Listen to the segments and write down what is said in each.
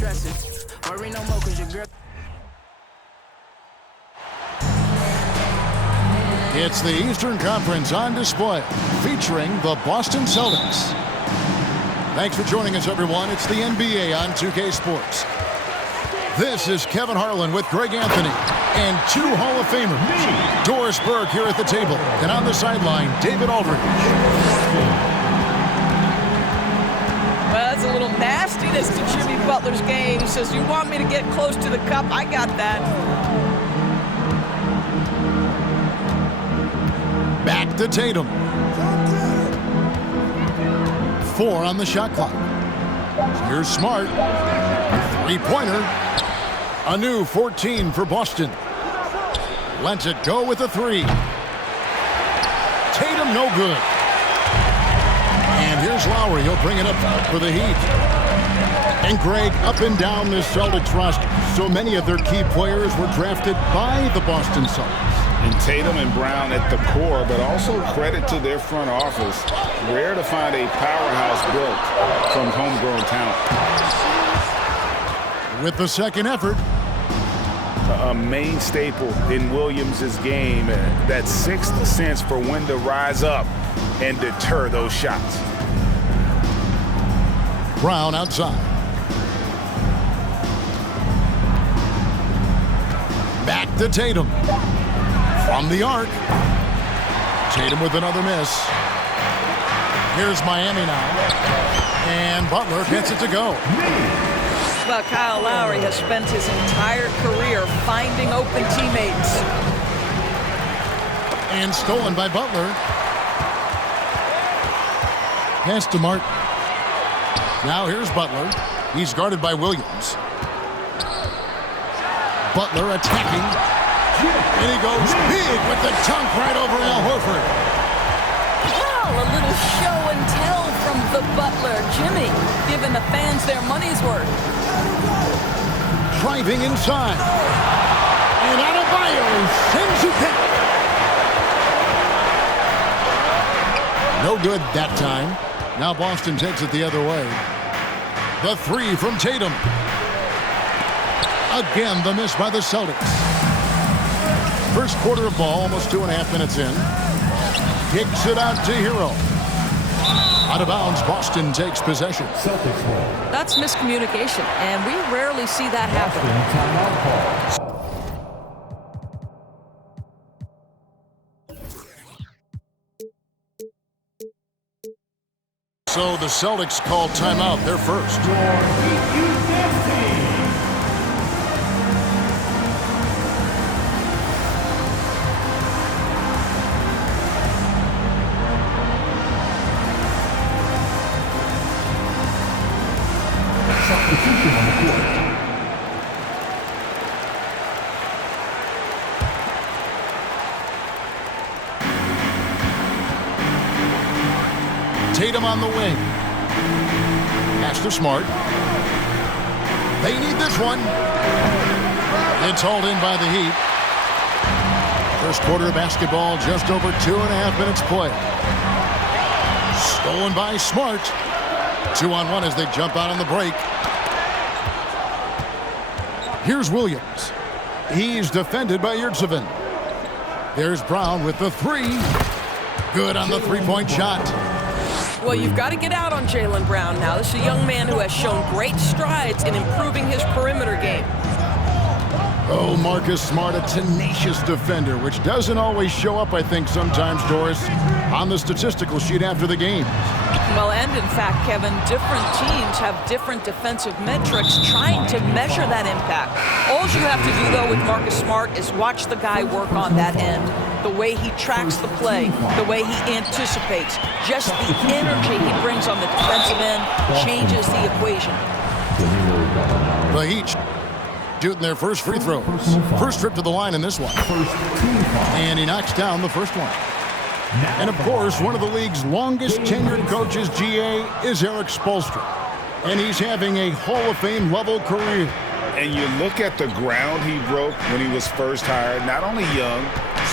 stressing. Worry no more, 'cause your girl. It's the Eastern Conference on display, featuring the Boston Celtics. Thanks for joining us, everyone. It's the NBA on 2K Sports. This is Kevin Harlan with Greg Anthony and two Hall of Famers, Doris Burke here at the table, and on the sideline, David Aldridge. Well, that's a little nastiness to Jimmy Butler's game. He says, you want me to get close to the cup? I got that. Back to Tatum. 4 on the shot clock. Here's Smart. Three-pointer. A new 14 for Boston. Lets it go with a 3. Tatum no good. And here's Lowry. He'll bring it up for the Heat. And Greg, up and down the Celtics roster, so many of their key players were drafted by the Boston Celtics. And Tatum and Brown at the core, but also credit to their front office. Rare to find a powerhouse built from homegrown talent. With the second effort. A main staple in Williams' game, that sixth sense for when to rise up and deter those shots. Brown outside. Back to Tatum. From the arc. Tatum with another miss. Here's Miami now. And Butler gets it to go. Well, Kyle Lowry has spent his entire career finding open teammates. And stolen by Butler. Pass to Martin. Now here's Butler. He's guarded by Williams. Butler attacking. And he goes big with the dunk right over Al Horford. Well, a little show and tell from the Butler. Jimmy giving the fans their money's worth. Driving inside. And Adebayo sends it back. No good that time. Now Boston takes it the other way. The 3 from Tatum. Again, the miss by the Celtics. First quarter of ball, almost 2.5 minutes in. Kicks it out to Hero. Out of bounds, Boston takes possession. That's miscommunication, and we rarely see that happen. So the Celtics call timeout. They're first. Tatum on the wing. Pass to Smart. They need this one. It's hauled in by the Heat. First quarter of basketball, just over 2.5 minutes play. Stolen by Smart. 2-on-1 as they jump out on the break. Here's Williams. He's defended by Yurtseven. There's Brown with the 3. Good on the three-point shot. Well, you've got to get out on Jaylen Brown now. This is a young man who has shown great strides in improving his perimeter game. Oh, Marcus Smart, a tenacious defender, which doesn't always show up, I think, sometimes, Doris, on the statistical sheet after the game. Well, and in fact, Kevin, different teams have different defensive metrics trying to measure that impact. All you have to do, though, with Marcus Smart is watch the guy work on that end. The way he tracks the play, the way he anticipates, just the energy he brings on the defensive end changes the equation. The Heat shooting their first free throws. First trip to the line in this one. And he knocks down the first one. And of course, one of the league's longest tenured coaches, GA, is Eric Spoelstra. And he's having a Hall of Fame level career. And you look at the ground he broke when he was first hired. Not only young,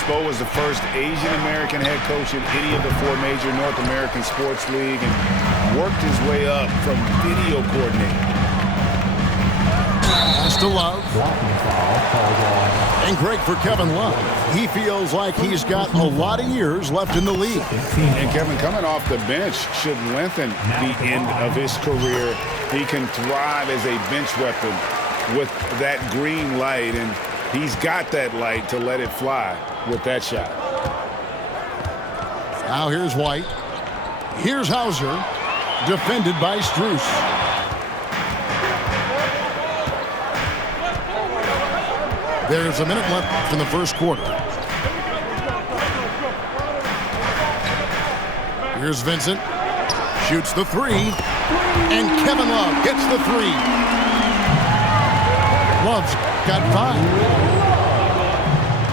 Spo was the first Asian American head coach in any of the 4 major North American sports league and worked his way up from video coordinator Pass to Love. And great for Kevin Love. He feels like he's got a lot of years left in the league. And Kevin, coming off the bench should lengthen the end of his career. He can thrive as a bench weapon with that green light, and he's got that light to let it fly with that shot. Now here's White. Here's Hauser, defended by Strus. There's a minute left in the first quarter. Here's Vincent. Shoots the three. And Kevin Love gets the three. Love's got 5.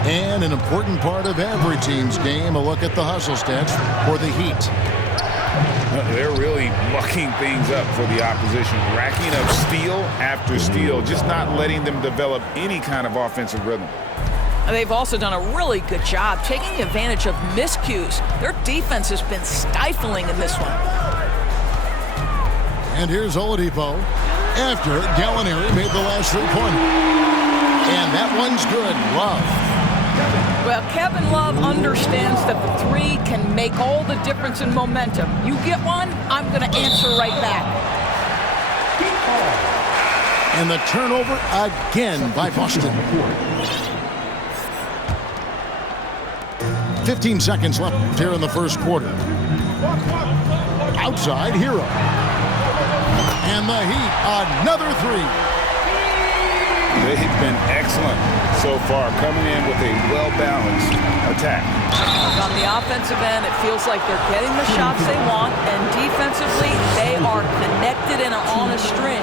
And an important part of every team's game, a look at the hustle stats for the Heat. They're really mucking things up for the opposition, racking up steal after steal, just not letting them develop any kind of offensive rhythm. They've also done a really good job taking advantage of miscues. Their defense has been stifling in this one. And here's Oladipo after Gallinari made the last three-pointer. And that one's good. Love. Well, Kevin Love understands that the three can make all the difference in momentum. You get one, I'm going to answer right back. And the turnover again by Boston. 15 seconds left here in the first quarter. Outside, Hero. And the Heat, another three. They've been excellent so far, coming in with a well-balanced attack. On the offensive end, it feels like they're getting the shots they want, and defensively, they are connected and are on a string.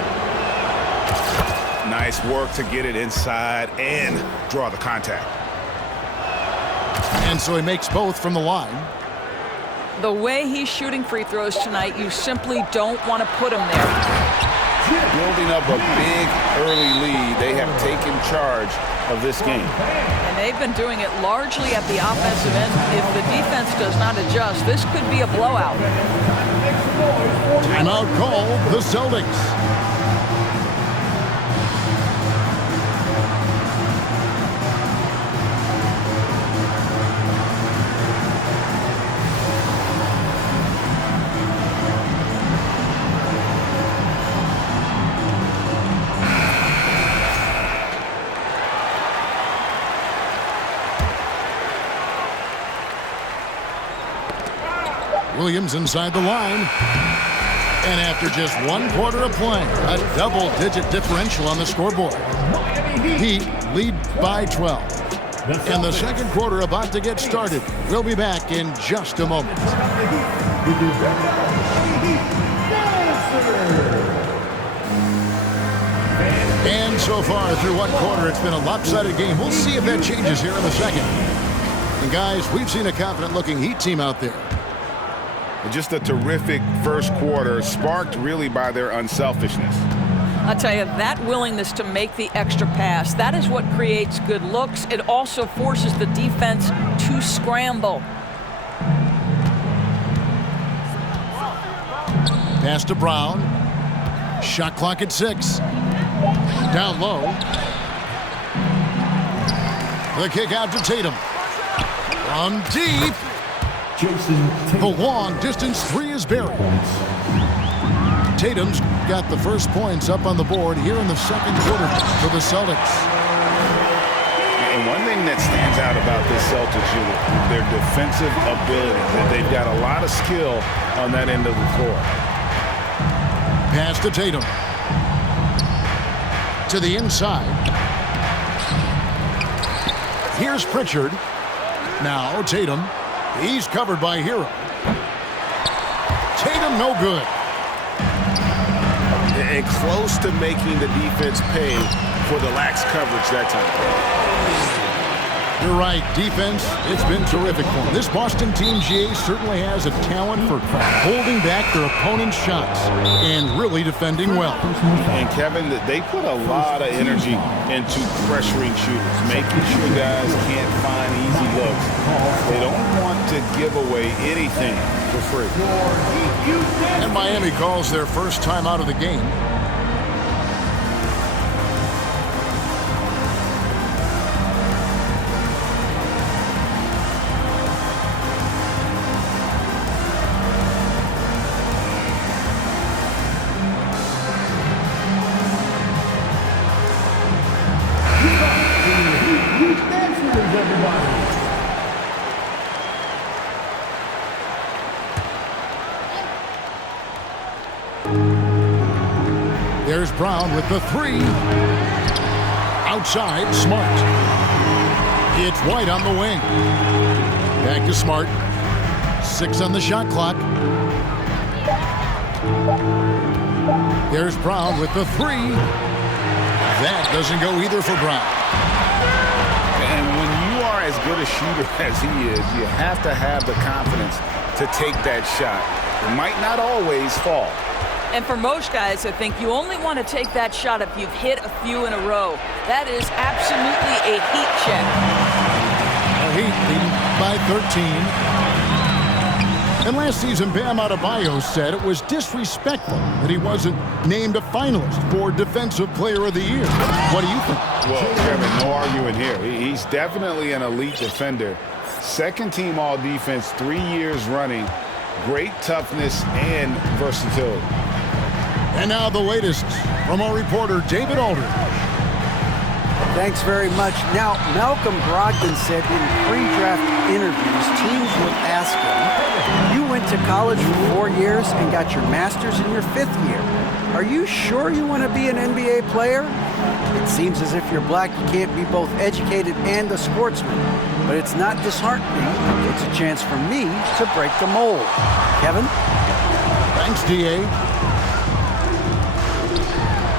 Nice work to get it inside and draw the contact. And so he makes both from the line. The way he's shooting free throws tonight, you simply don't want to put him there. Building up a big early lead, they have taken charge of this game. And they've been doing it largely at the offensive end. If the defense does not adjust, this could be a blowout. Timeout call, the Celtics. Williams inside the line. And after just 1 quarter of play, a double-digit differential on the scoreboard. Heat lead by 12. And the second quarter about to get started. We'll be back in just a moment. And so far through 1 quarter, it's been a lopsided game. We'll see if that changes here in the second. And guys, we've seen a confident-looking Heat team out there. Just a terrific first quarter, sparked really by their unselfishness. I'll tell you, that willingness to make the extra pass, that is what creates good looks. It also forces the defense to scramble. Pass to Brown. Shot clock at 6. Down low. The kick out to Tatum. From deep. The long-distance three is buried. Tatum's got the first points up on the board here in the second quarter for the Celtics. And one thing that stands out about this Celtics unit, their defensive ability. That they've got a lot of skill on that end of the floor. Pass to Tatum. To the inside. Here's Pritchard. Now Tatum. He's covered by Hero. Tatum no good. And close to making the defense pay for the lax coverage that time. You're right. Defense, it's been terrific for them. This Boston team, GA, certainly has a talent for holding back their opponent's shots and really defending well. And Kevin, they put a lot of energy into pressuring shooters, making sure guys can't find easy looks. They don't want to give away anything for free. And Miami calls their first time out of the game. There's Brown with the three. Outside, Smart. It's White on the wing. Back to Smart. 6 on the shot clock. There's Brown with the three. That doesn't go either for Brown. And when you are as good a shooter as he is, you have to have the confidence to take that shot. It might not always fall. And for most guys, I think you only want to take that shot if you've hit a few in a row. That is absolutely a heat check. The Heat leading by 13. And last season, Bam Adebayo said it was disrespectful that he wasn't named a finalist for Defensive Player of the Year. What do you think? Well, Kevin, no arguing here. He's definitely an elite defender. Second team all-defense 3 years running. Great toughness and versatility. And now the latest from our reporter, David Aldridge. Thanks very much. Now, Malcolm Brogdon said in pre-draft interviews, teams would ask him, you went to college for 4 years and got your master's in your 5th year. Are you sure you want to be an NBA player? It seems as if you're black, you can't be both educated and a sportsman. But it's not disheartening. It's a chance for me to break the mold. Kevin? Thanks, D.A.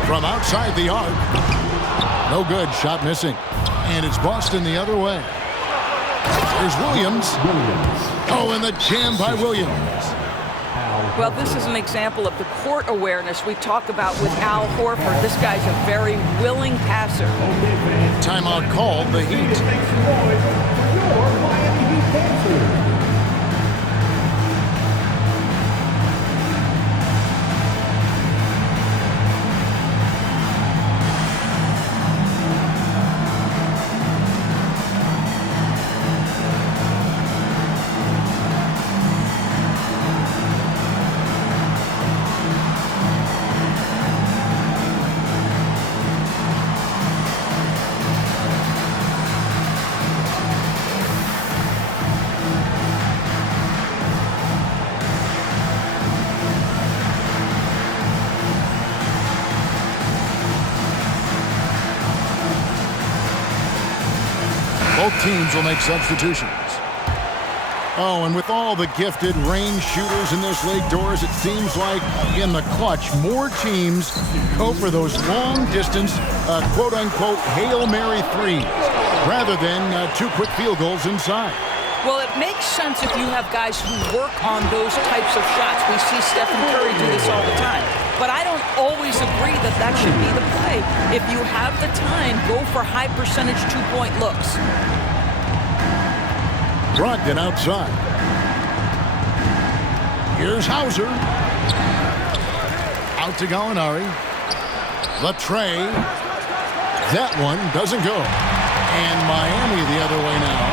From outside the arc. No good. Shot missing. And it's Boston the other way. There's Williams. Oh, and the jam by Williams. Well, this is an example of the court awareness we talk about with Al Horford. This guy's a very willing passer. Timeout called, the Heat. Both teams will make substitutions. Oh, and with all the gifted range shooters in this league, Doris, it seems like in the clutch, more teams go for those long-distance, quote-unquote, Hail Mary threes rather than 2 quick field goals inside. Well, it makes sense if you have guys who work on those types of shots. We see Stephen Curry do this all the time. But I don't always agree that that should be the play. If you have the time, go for high-percentage 2-point looks. Brogdon outside. Here's Hauser. Out to Gallinari. The tray. That one doesn't go. And Miami the other way now.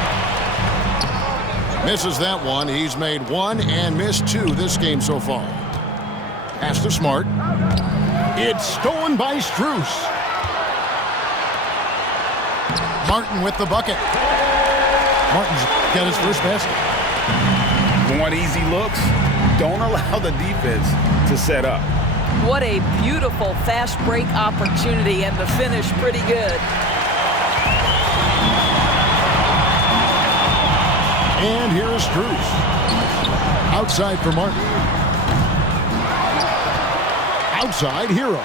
Misses that one. He's made 1 and missed 2 this game so far. Pass to Smart. It's stolen by Strus. Martin with the bucket. Martin's got his first basket. Want easy looks? Don't allow the defense to set up. What a beautiful fast break opportunity, and the finish pretty good. And here's Strus. Outside for Martin. Outside, Hero.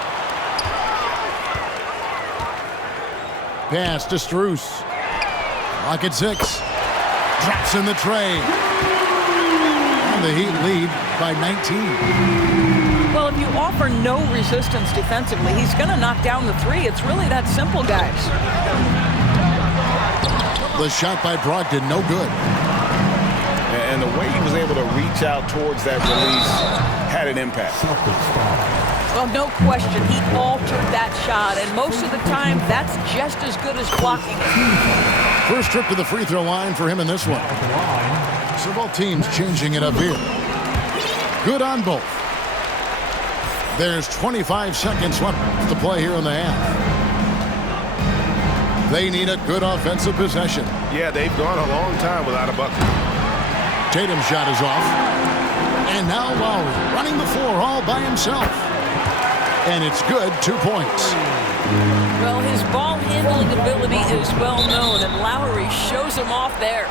Pass to Strus. Clock at 6. Drops in the tray. And the Heat lead by 19. Well, if you offer no resistance defensively, he's going to knock down the 3. It's really that simple, guys. The shot by Brogdon, no good. And the way he was able to reach out towards that release had an impact. Well, no question, he altered that shot, and most of the time, that's just as good as blocking it. First trip to the free throw line for him in this one. So both teams changing it up here. Good on both. There's 25 seconds left to play here in the half. They need a good offensive possession. Yeah, they've gone a long time without a bucket. Tatum's shot is off. And now Lowry running the floor all by himself. And it's good, 2 points. Well, his ball handling ability is well known, and Lowry shows him off there.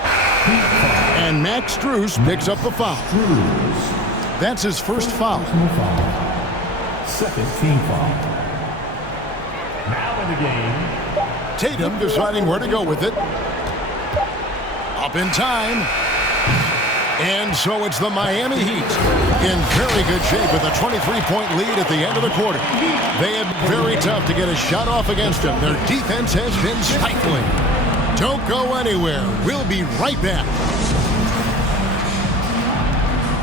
And Max Strus picks up the foul. That's his first foul. Second team foul. Now in the game. Tatum deciding where to go with it. Up in time. And so it's the Miami Heat in very good shape with a 23-point lead at the end of the quarter. They had very tough to get a shot off against them. Their defense has been stifling. Don't go anywhere. We'll be right back.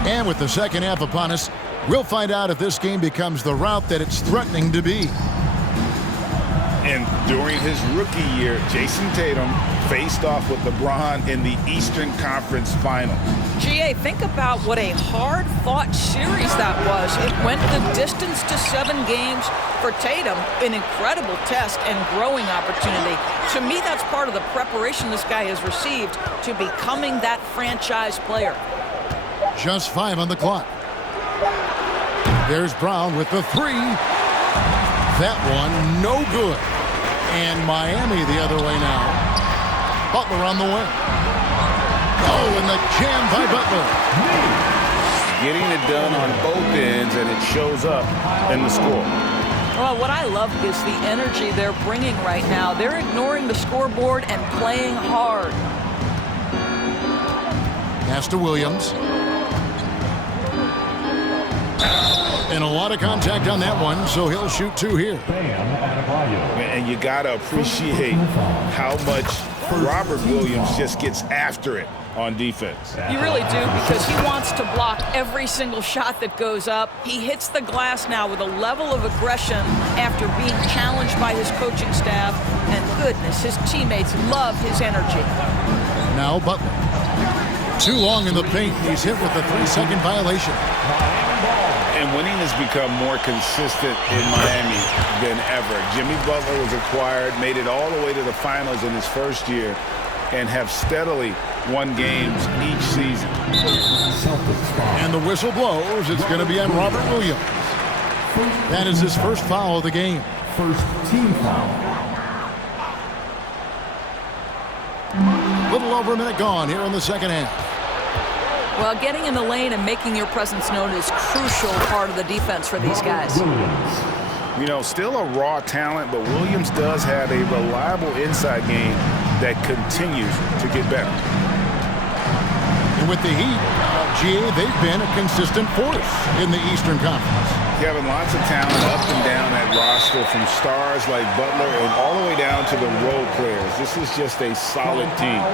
And with the second half upon us, we'll find out if this game becomes the rout that it's threatening to be. And during his rookie year, Jason Tatum faced off with LeBron in the Eastern Conference Final. GA, think about what a hard-fought series that was. It went the distance to 7 games. For Tatum, an incredible test and growing opportunity. To me, that's part of the preparation this guy has received to becoming that franchise player. Just 5 on the clock. There's Brown with the 3. That one, no good. And Miami the other way now. Butler on the wing. Oh, and the jam by Butler. Getting it done on both ends, and it shows up in the score. Well, what I love is the energy they're bringing right now. They're ignoring the scoreboard and playing hard. Pass to Williams. And a lot of contact on that one, so he'll shoot 2 here. And you got to appreciate how much Robert Williams just gets after it on defense. You really do, because he wants to block every single shot that goes up. He hits the glass now with a level of aggression after being challenged by his coaching staff. And goodness, his teammates love his energy. Now Butler. Too long in the paint. He's hit with a 3-second violation. And winning has become more consistent in Miami than ever. Jimmy Butler was acquired, made it all the way to the finals in his first year, and have steadily won games each season. And the whistle blows. It's going to be on Robert Williams. That is his first foul of the game. First team foul. Little over a minute gone here in the second half. Well, getting in the lane and making your presence known is a crucial part of the defense for these guys. You know, still a raw talent, but Williams does have a reliable inside game that continues to get better. And with the Heat, GA, they've been a consistent force in the Eastern Conference. Having lots of talent up and down that roster, from stars like Butler and all the way down to the role players. This is just a solid team.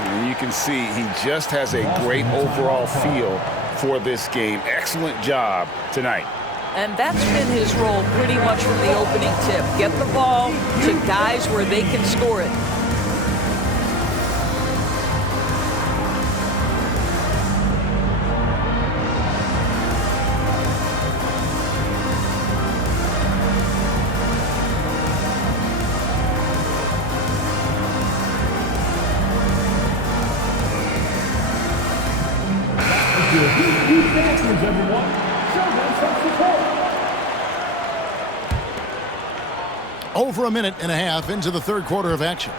And you can see he just has a great overall feel for this game. Excellent job tonight. And that's been his role pretty much from the opening tip. Get the ball to guys where they can score it. Over a minute and a half into the third quarter of action.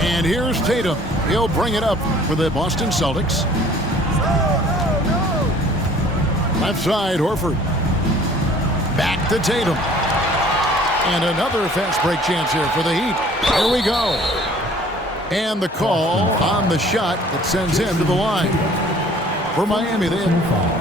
And here's Tatum. He'll bring it up for the Boston Celtics. Left side, Horford. Back to Tatum. And another fast break chance here for the Heat. Here we go. And the call on the shot that sends him to the line. For Miami, they have...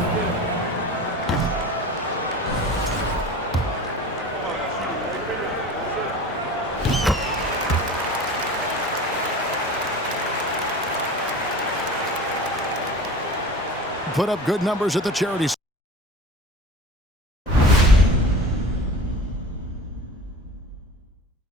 put up good numbers at the charity.